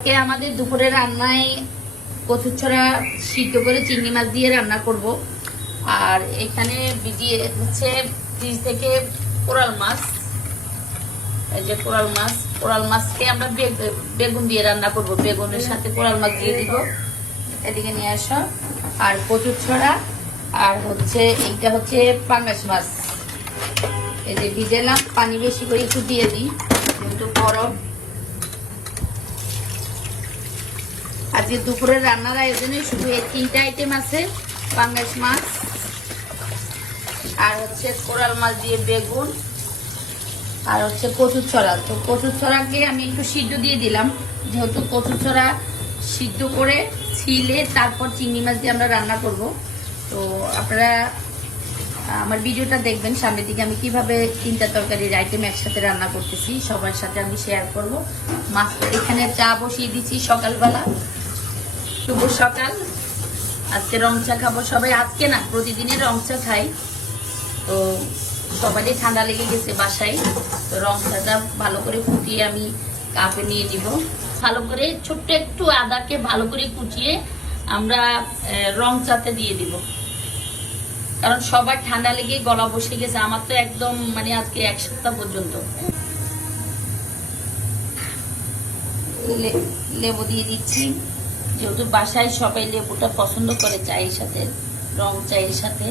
আজকে আমাদের দুপুরে রান্নায় কচুরছড়া সিদ্ধ করে চিংড়ি মাছ দিয়ে রান্না করব। আর এখানে ভিজিয়ে হচ্ছে ফ্রিজ থেকে কোরাল মাছ, এই যে কোরাল মাছ, কোরাল মাছকে আমরা বেগুন দিয়ে রান্না করব। বেগুনের সাথে কোরাল মাছ দিয়ে দিব। এদিকে নিয়ে আসো। আর কচুর ছড়া, আর হচ্ছে এইটা হচ্ছে পাঙ্গাস মাছ। এই যে ভিজেলাম পানি বেশি করে একটু দিয়ে দিই কিন্তু গরম। আজকে দুপুরের রান্নার আয়োজনে শুধু এই তিনটা আইটেম আছে, পাঙ্গাস মাছ, আর হচ্ছে কোরাল মাছ দিয়ে বেগুন, আর হচ্ছে কচুর ছড়া। তো কচুর ছড়াকে আমি একটু সিদ্ধ দিয়ে দিলাম। যেহেতু কচুর ছড়া সিদ্ধ করে ছিলে তারপর চিংড়ি মাছ দিয়ে আমরা রান্না করব। তো আপনারা, আমার ভিডিওটা দেখবেন, সামনের দিকে আমি কীভাবে তিনটা তরকারির আইটেম একসাথে রান্না করতেছি, সবার সাথে আমি শেয়ার করব। মাছ এখানে চা বসিয়ে দিচ্ছি সকালবেলা। শুভ সকাল। আজকে রং চা খাব সবাই। আজকে না প্রতিদিনের রং চা খাই। তো সবারই ঠান্ডা লেগে গেছে বাসায়। তো রং চাটা ভালো করে ফুটিয়ে আমি কাপে নিয়ে নিব। ভালো করে, ছোট্ট একটু আদাকে ভালো করে কুচিয়ে আমরা রং চাতে দিয়ে দিব। কারণ সবার ঠান্ডা লেগে গলা বসে গেছে। আমার তো একদম মানে আজকে এক সপ্তাহ পর্যন্ত। লেবু দিয়ে দিচ্ছি। যেহেতু বাসায় সবাই লেবুটা পছন্দ করে চায়ের সাথে, রং চায়ের সাথে,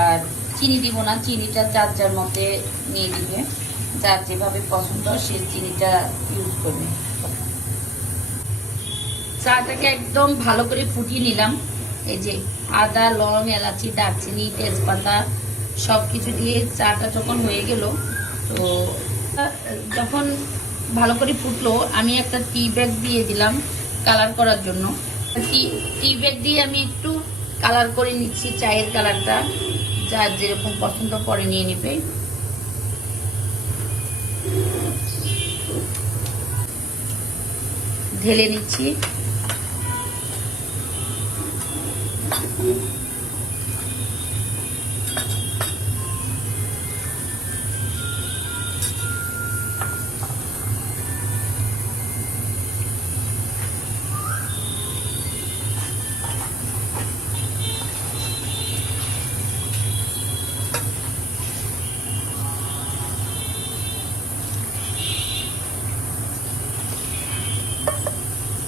আর চিনি দিব না, চিনিটা যার যার মতে নিয়ে দিবে যার যেভাবে পছন্দ সে চিনিটা ইউজ করবে। চাটাকে একদম ভালো করে ফুটিয়ে নিলাম। এই যে আদা, লং, এলাচি, দারচিনি, তেজপাতা সব কিছু দিয়ে চাটা যখন হয়ে গেল, তো যখন ভালো করে ফুটলো, আমি একটা টি ব্যাগ দিয়ে দিলাম। কালার করার জন্য। টি টি ব্যাগ দিয়ে আমি একটু কালার করে নিচ্ছি চায়ের কালারটা যার যেরকম পছন্দ করে নিয়ে নেবে। ঢেলে নিচ্ছি।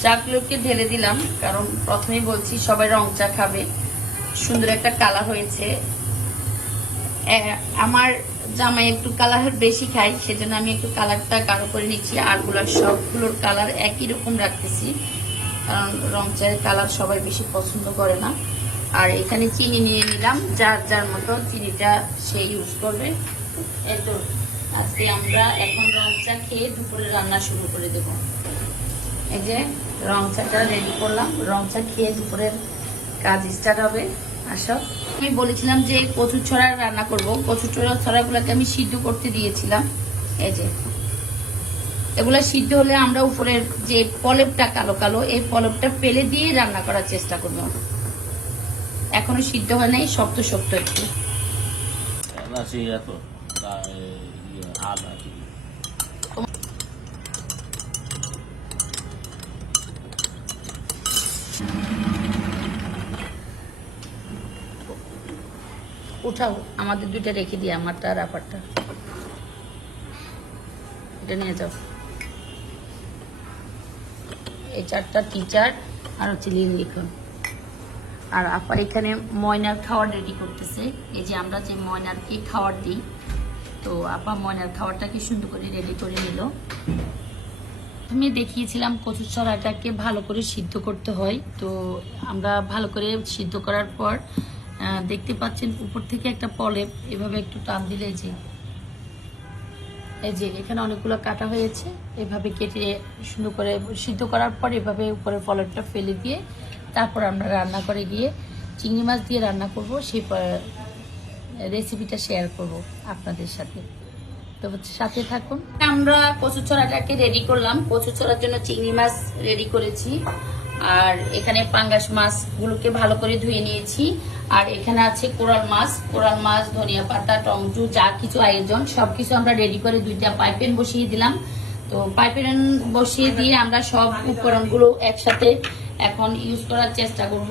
চাগুলোকে ঢেলে দিলাম, কারণ প্রথমেই বলছি সবাই রং চা খাবে। সুন্দর একটা কালার হয়েছে। আমার জামাই একটু কালার বেশি খাই সেজন্য আমি একটু কালারটা গাঢ় করে নিচ্ছি। আরগুলার সবগুলোর কালার একই রকম রাখতেছি, কারণ রং চায়ের কালার সবাই বেশি পছন্দ করে না। আর এখানে চিনি নিয়ে নিলাম, যার যার মতো চিনিটা সে ইউজ করবে। এই তো, আজকে আমরা এখন রং চা খেয়ে দুপুরে রান্না শুরু করে দেবো। এই যে রং চাটা রেডি করলাম। রং চা খেয়ে দুপুরের কাজ স্টার্ট হবে। আসো। আমি বলেছিলাম যে কচুর ছড়া রান্না করব। কচুর ছড়া, ছড়াগুলোকে আমি সিদ্ধ করতে দিয়েছিলাম। এই যে। এগুলো সিদ্ধ হলে আমরা উপরের যে পলেপটা কালো কালো, এই পলেপটা ফেলে দিয়ে রান্না করার চেষ্টা করব। এখনও সিদ্ধ হয় নাই, শক্ত শক্ত একটু না সে এত তা- ইয়ে, আদা কি উঠাও, আমাদের দুইটা রেখে দিই আমারটা আর আপারটা। এটা নিয়ে যাও। এই চারটা টিচার আর হচ্ছে লিখুন। আর আপা এখানে ময়নার খাওয়ার রেডি করতেছে। এই যে আমরা যে ময়নারকে খাওয়ার দিই, তো আপা ময়নার খাওয়ারটাকে সুন্দর করে রেডি করে নিল। আমি দেখিয়েছিলাম কচুর ছড়াটাকে ভালো করে সিদ্ধ করতে হয়। তো আমরা ভালো করে সিদ্ধ করার পর দেখতে পাচ্ছেন উপর থেকে একটা পলেপ, এভাবে একটু টান দিলে যে, এই যে এখানে অনেকগুলো কাটা হয়েছে, এভাবে কেটে সুন্দর করে সিদ্ধ করার পর এভাবে উপরে পলেপটা ফেলে দিয়ে তারপর আমরা রান্না করে গিয়ে চিংড়ি মাছ দিয়ে রান্না করব, সেই রেসিপিটা শেয়ার করব আপনাদের সাথে। তো হচ্ছে সাথে থাকুন। আমরা কচু ছড়াটাকে রেডি করলাম। কচু ছড়ার জন্য চিংড়ি মাছ রেডি করেছি। আর এখানে পাঙ্গাস মাছগুলোকে ভালো করে ধুয়ে নিয়েছি। আর এখানে আছে কোরাল মাছ। কোরাল মাছ, ধনিয়া পাতা টংচু যা কিছু আয়োজন, সবকিছু আমরা রেডি করে দুইটা পাইপেন বসিয়ে দিলাম। তো পাইপেন বসিয়ে দিয়ে আমরা সব উপকরণগুলো একসাথে এখন ইউজ করার চেষ্টা করব।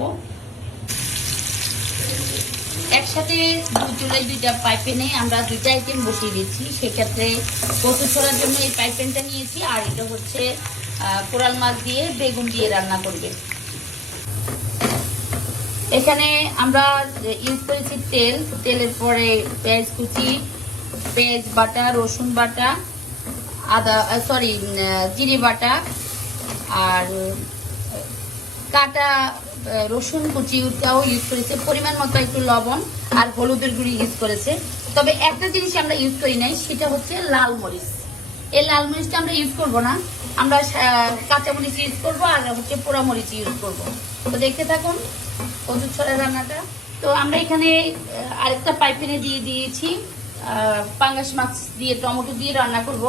একসাথে দুই চুলায় দুইটা পাইপেনে আমরা দুইটা আইটেম বসিয়ে দিচ্ছি। সেক্ষেত্রে কচু ছোড়ার জন্য এই পাইপেনটা নিয়েছি, আর এটা হচ্ছে কোরাল মাছ দিয়ে বেগুন দিয়ে রান্না করবে। এখানে আমরা ইউজ করেছি তেল। তেলের পরে পেঁয়াজ কুচি, পেঁয়াজ বাটা, রসুন বাটা, আদা সরি জিরে বাটা, আর কাটা রসুন কুচিটাও ইউজ করেছে। পরিমাণ মতো একটু লবণ আর হলুদের গুঁড়ি ইউজ করেছে। তবে একটা জিনিস আমরা ইউজ করি নাই, সেটা হচ্ছে লাল মরিচ। এই লাল মরিচটা আমরা ইউজ করব না। আমরা কাঁচা মরিচ ইউজ করব আর হচ্ছে পোড়া মরিচ ইউজ করব। তো দেখতে থাকুন কচুর ছড়া রান্নাটা। তো আমরা এখানে আরেকটা পাইপেনে দিয়ে দিয়েছি। পাঙ্গাস মাছ দিয়ে, টমেটো দিয়ে রান্না করব।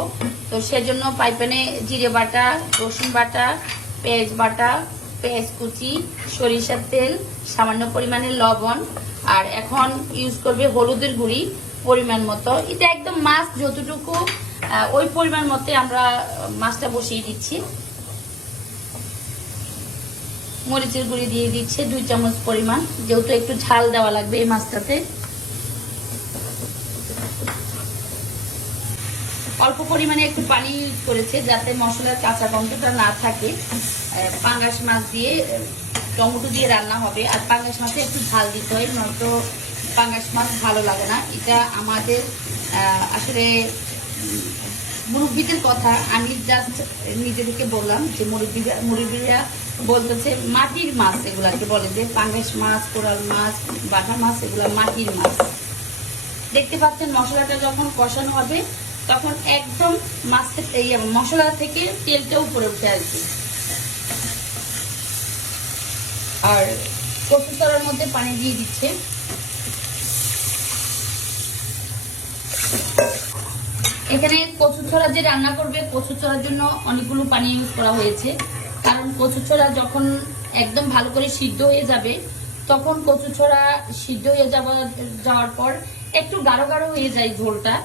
তো সেজন্য পাইপেনে জিরে বাটা, রসুন বাটা, পেঁয়াজ বাটা পেঁয়াজ কুচি, সরিষার তেল, সামান্য পরিমাণে লবণ, আর এখন ইউজ করবে হলুদের গুঁড়ি পরিমাণ মতো। এটা একদম মাছ যতটুকু ওই পরিমাণ মতে আমরা মাছটা বসিয়ে দিচ্ছি। মরিচের গুঁড়ি দিয়ে দিচ্ছে দুই চামচ পরিমাণ। যেহেতু একটু ঝাল দেওয়া লাগবে এই মাছটাতে অল্প পরিমাণে একটু পানি ইউজ করেছে যাতে মশলার কাঁচা গন্ধটা না থাকে। পাঙ্গাস মাছ দিয়ে টমেটো দিয়ে রান্না হবে। আর পাঙ্গাস মাছে একটু ঝাল দিতে হয়, নয়তো পাঙ্গাস মাছ ভালো লাগে না। এটা আমাদের আসলে মুরব্বীদের কথা। আমি জাস্ট নিজে থেকে বললাম যে মুরব্বীরা মুরব্বীরা বলতেছে মাটির মাছ এগুলাকে বলে যে পাঙ্গাস মাছ, কোরাল মাছ, বাটা মাছ এগুলা মাটির মাছ। দেখতে পাচ্ছেন মশলাটা যখন কষানো হবে তখন একদম মাছের এই মশলা থেকে তেলটা উপরে উঠে আসবে আর কচু তলার মধ্যে পানি দিয়ে দিচ্ছে। এখানে কচু ছড়া যে রান্না করবে কচু ছড়ার জন্য অনেকগুলো পানি ইউজ করা হয়েছে। কারণ কচু ছড়া যখন একদম ভালো করে সিদ্ধ হয়ে যাবে, তখন কচু ছড়া সিদ্ধ হয়ে যাওয়া যাওয়ার পর একটু গাঢ় গাঢ় হয়ে যায় ঝোলটা।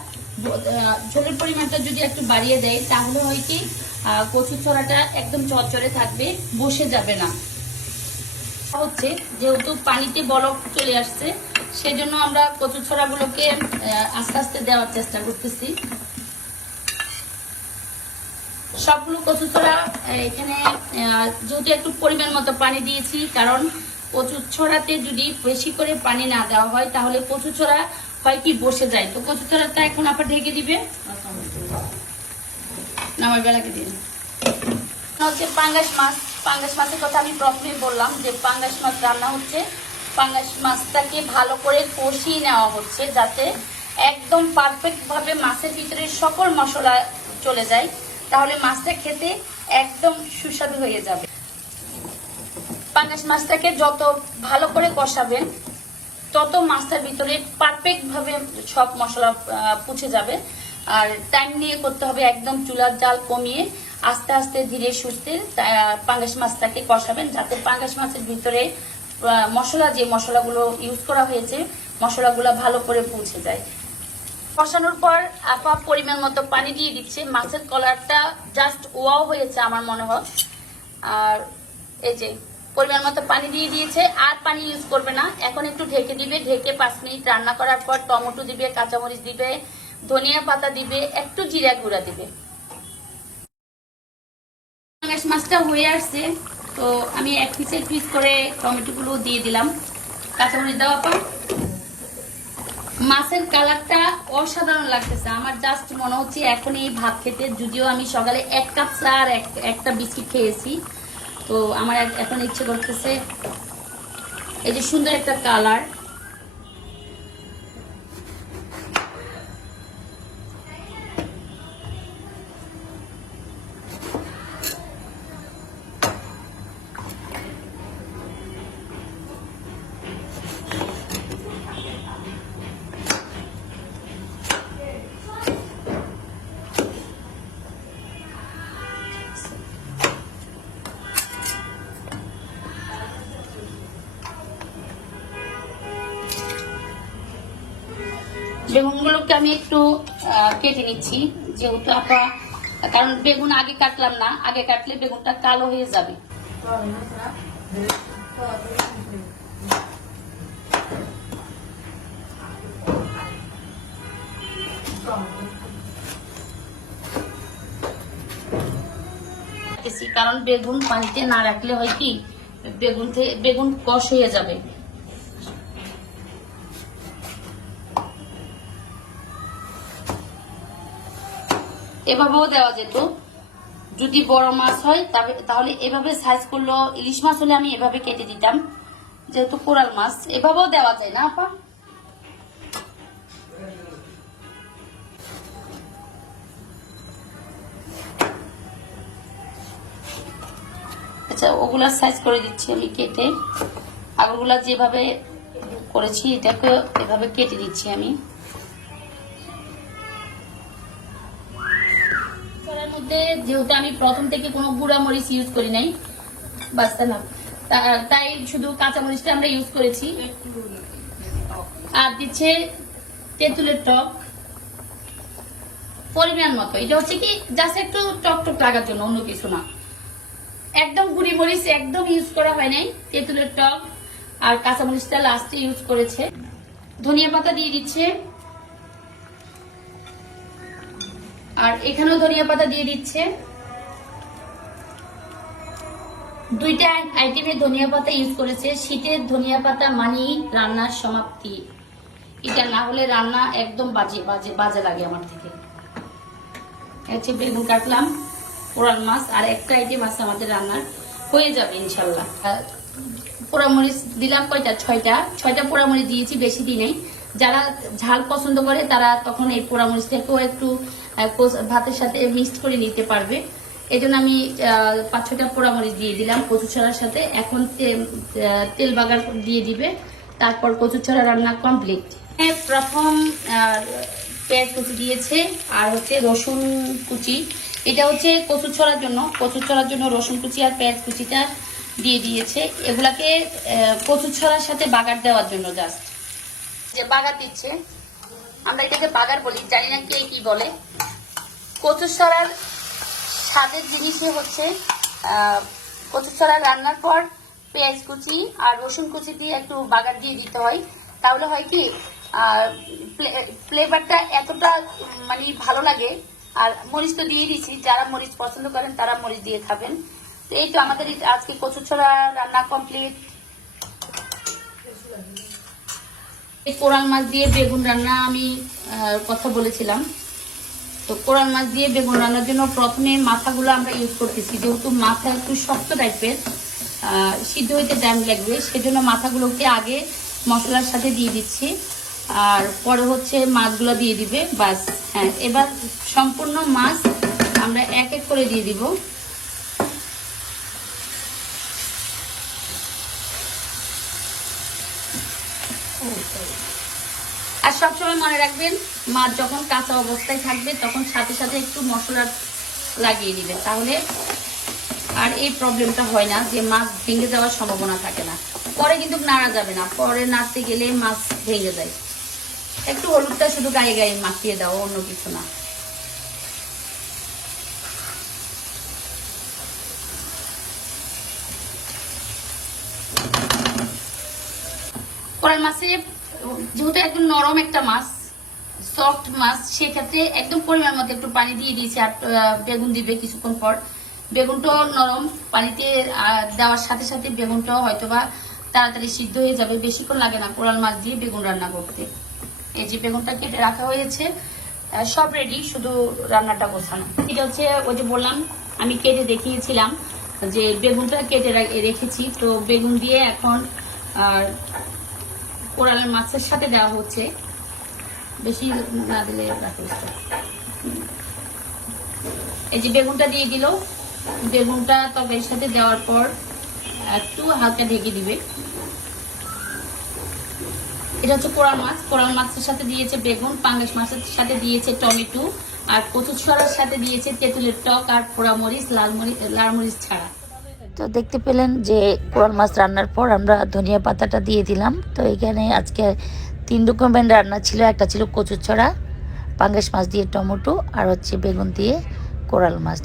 ঝোলের পরিমাণটা যদি একটু বাড়িয়ে দেয় তাহলে হয় কি আহ, কচু ছড়াটা একদম চরচরে থাকবে বসে যাবে না। হচ্ছে যেহেতু পানিতে বরফ চলে আসছে সেজন্য আমরা কচু ছড়াগুলোকে আস্তে আস্তে দেওয়ার চেষ্টা করতেছি। সবগুলো কচু ছড়া এখানে যেহেতু একটু পরিমাণ মতো পানি দিয়েছি কারণ কচু ছড়াতে যদি বেশি করে পানি না দেওয়া হয় তাহলে কচু ছড়া হয় কি বসে যায়। তো কচু ছড়াটা এখন আপনার ঢেকে দিবে। নামার বেলাকে দিন হচ্ছে পাঙ্গাস মাছ। পাঙ্গাস মাছের কথা আমি বললাম যে পাঙ্গাস মাছ রান্না হচ্ছে। পাঙ্গাস মাছটাকে ভালো করে কষিয়ে নেওয়া হচ্ছে যাতে একদম পারফেক্ট ভাবে মাছের ভিতরে সকল মশলা চলে যায়। তাহলে মাছটা খেতে একদম সুস্বাদু হয়ে যাবে। পাঙ্গাস মাছটাকে যত ভালো করে কষাবেন তত মাছটার ভিতরে পারফেক্ট ভাবে সব মশলা পুছে যাবে। আর টাইম নিয়ে করতে হবে একদম চুলার জাল কমিয়ে আস্তে আস্তে ধীরে সুস্থে পাঙ্গাস মাছটাকে কষাবেন যাতে পাঙ্গাস মাছের ভিতরে মশলা, যে মশলাগুলো ইউজ করা হয়েছে, মশলাগুলো ভালো করে পৌঁছে যায়। কষানোর পর আপা পরিমাণ মতো পানি দিয়ে দিচ্ছে। মাছের কলারটা জাস্ট ওয়াও হয়েছে আমার মনে হয়। আর এই যে পরিমাণ মতো পানি দিয়ে দিয়েছে। আর পানি ইউজ করবে না। এখন একটু ঢেকে দিবে। ঢেকে পাঁচ মিনিট রান্না করার পর টমেটো দিবে, কাঁচামরিচ দিবে, ধনিয়া পাতা দিবে, একটু জিরা গুঁড়া দিবে। মাছটা হয়ে আসছে। তো আমি এক পিসের পিস করে টমেটোগুলো দিয়ে দিলাম। কাঁচামরিচ দেওয়া পর মাছের কালারটা অসাধারণ লাগতেছে। আমার জাস্ট মনে হচ্ছে এখন এই ভাত খেতে। যদিও আমি সকালে এক কাপ চা আর একটা বিস্কিট খেয়েছি। তো আমার এখন ইচ্ছে করতেছে এই যে সুন্দর একটা কালার বেগুনগুলোকে আমি একটু কেটে নিচ্ছি। যেহেতু আপা, কারণ বেগুন আগে কাটলাম না, আগে কাটলে বেগুনটা কালো হয়ে যাবে। কারণ বেগুন পানিতে না রাখলে হয় কি, বেগুন থেকে বেগুন কষ হয়ে যাবে। এভাবেও দেওয়া যেত। যদি বড় মাছ হয় তাহলে এভাবে সাইজ করল ইলিশ মাছ হলে আমি এভাবে কেটে দিতাম, যেহেতু কোরাল মাছ। এভাবেও দেওয়া যায় না, আপা? আচ্ছা ওগুলা সাইজ করে দিচ্ছি আমি কেটে। আর ওগুলা যেভাবে করেছি এটাকে এভাবে কেটে দিচ্ছি আমি। মধ্যে যেহেতু আমি প্রথম থেকে কোনো গুঁড়া মরিচ ইউজ করি নাই বাস্তা না। তাই শুধু কাঁচা মরিচটা আমরা ইউজ করেছি। আর দিচ্ছে তেঁতুলের টক। পরিমাণ মতো। এটা হচ্ছে কি জাস্ট একটু টক টক লাগার জন্য, অন্য কিছু না। একদম গুঁড়ি মরিচ একদম ইউজ করা হয় নাই, তেঁতুলের টক আর কাঁচা মরিচটা লাস্টে ইউজ করেছে। ধনিয়া পাতা দিয়ে দিচ্ছে। আর এখানেও ধনিয়া পাতা দিয়ে দিচ্ছে। দুইটা আইটেমে ধনিয়া পাতা ইউজ করেছে। শীতের ধনিয়া পাতা মানি রান্নার সমাপ্তি। এটা না হলে রান্না একদম বাজে বাজে বাজে লাগে আমার থেকে। হচ্ছে বেগুন কাটলাম পোড়াল মাছ, আর একটা আইটেম আছে আমাদের রান্নার। হয়ে যাবে ইনশাল্লাহ। পোড়ামরিচ দিলাম কয়টা? ছয়টা। ছয়টা পোড়ামরিচ দিয়েছি, বেশি দিনেই যারা ঝাল পছন্দ করে তারা তখন এই পোড়ামরিচটাকেও একটু ভাতের সাথে মিক্সড করে নিতে পারবে। এই জন্য আমি পাঁচ ছয়টা পোড়ামরিচ দিয়ে দিলাম কচু ছড়ার সাথে। এখন তেল বাগার দিয়ে দিবে। তারপর কচু ছড়া রান্না কমপ্লিট প্রথম পেঁয়াজ কুচি দিয়েছে আর হচ্ছে রসুন কুচি। এটা হচ্ছে কচু ছড়ার জন্য। কচু ছড়ার জন্য রসুন কুচি আর পেঁয়াজ কুচিটা দিয়ে দিয়েছে। এগুলাকে কচু ছড়ার সাথে বাগার দেওয়ার জন্য জাস্ট যে বাগার দিচ্ছে আমরা এটাকে বাগার বলি, জানি না কে কি বলে। কচু ছড়ার স্বাদের জিনিসই হচ্ছে কচু ছড়া রান্নার পর পেঁয়াজ কুচি আর রসুন কুচি দিয়ে একটু বাগার দিয়ে দিতে হয়। তাহলে হয় কি ফ্লেভারটা এতটা মানে ভালো লাগে। আর মরিচ তো দিয়ে দিয়েছি, যারা মরিচ পছন্দ করেন তারা মরিচ দিয়ে খাবেন। তো এই তো আমাদের আজকে কচু ছড়া রান্না কমপ্লিট এই কোরাল মাছ দিয়ে বেগুন রান্না আমি কথা বলেছিলাম। তো কোরাল মাছ দিয়ে বেগুন রান্নার জন্য প্রথমে মাথাগুলো আমরা ইউজ করতেছি। যেহেতু মাথা একটু শক্ত টাইপের সিদ্ধ হইতে টাইম লাগবে, সেজন্য মাথাগুলোকে আগে মশলার সাথে দিয়ে দিচ্ছি। আর পরে হচ্ছে মাছগুলো দিয়ে দিবে বাস হ্যাঁ এবার সম্পূর্ণ মাছ আমরা এক এক করে দিয়ে দিব আর সবসময় মনে রাখবেন মাছ যখন কাঁচা অবস্থায় থাকবে, তখন সাথে সাথে একটু মশলা লাগিয়ে দিবেন। তাহলে আর এই প্রবলেমটা হয় না যে মাছ ভেঙে যাওয়ার সম্ভাবনা থাকে না। পরে কিন্তু নাড়া যাবে না। পরে নাড়তে গেলে মাছ ভেঙে যায়। একটু হলুদটা শুধু গায়ে গায়ে মাখিয়ে দাও, অন্য কিছু না। কোরাল মাছে যেহেতু একদম নরম একটা মাছ সফট মাছ, সেক্ষেত্রে একদম পরিমাণ মতো একটু পানি দিয়ে দিয়েছি আর বেগুন দিবে কিছুক্ষণ পর। বেগুনটাও নরম, পানিতে দেওয়ার সাথে সাথে বেগুনটাও হয়তোবা তাড়াতাড়ি সিদ্ধ হয়ে যাবে। বেশিক্ষণ লাগে না কোরাল মাছ দিয়ে বেগুন রান্না করতে। এই যে বেগুনটা কেটে রাখা হয়েছে সব রেডি শুধু রান্নাটা গোছানো এটা হচ্ছে ওই যে বললাম, আমি কেটে দেখিয়েছিলাম যে বেগুনটা কেটে রেখেছি। তো বেগুন দিয়ে এখন আর কোরালের মাছের সাথে দেওয়া হচ্ছে। বেশি না দিলে এই যে বেগুনটা দিয়ে দিল, বেগুনটা তরকারির সাথে দেওয়ার পর একটু হালকা ঢেকে দিবে। এটা হচ্ছে কোরাল মাছ। কোরাল মাছের সাথে দিয়েছে বেগুন, পাঙ্গাস মাছের সাথে দিয়েছে টমেটো, আর কচু ছড়ার সাথে দিয়েছে তেঁতুলের টক আর পোড়া মরিচ লাল মরিচ লাল মরিচ ছাড়া। তো দেখতে পেলেন যে কোরাল মাছ রান্নার পর আমরা ধনিয়া পাতাটা দিয়ে দিলাম। তো এখানে আজকে তিন রকমের রান্না ছিল, একটা ছিল কচুর ছড়া, পাঙ্গাস মাছ দিয়ে টমেটো, আর হচ্ছে বেগুন দিয়ে কোরাল মাছ।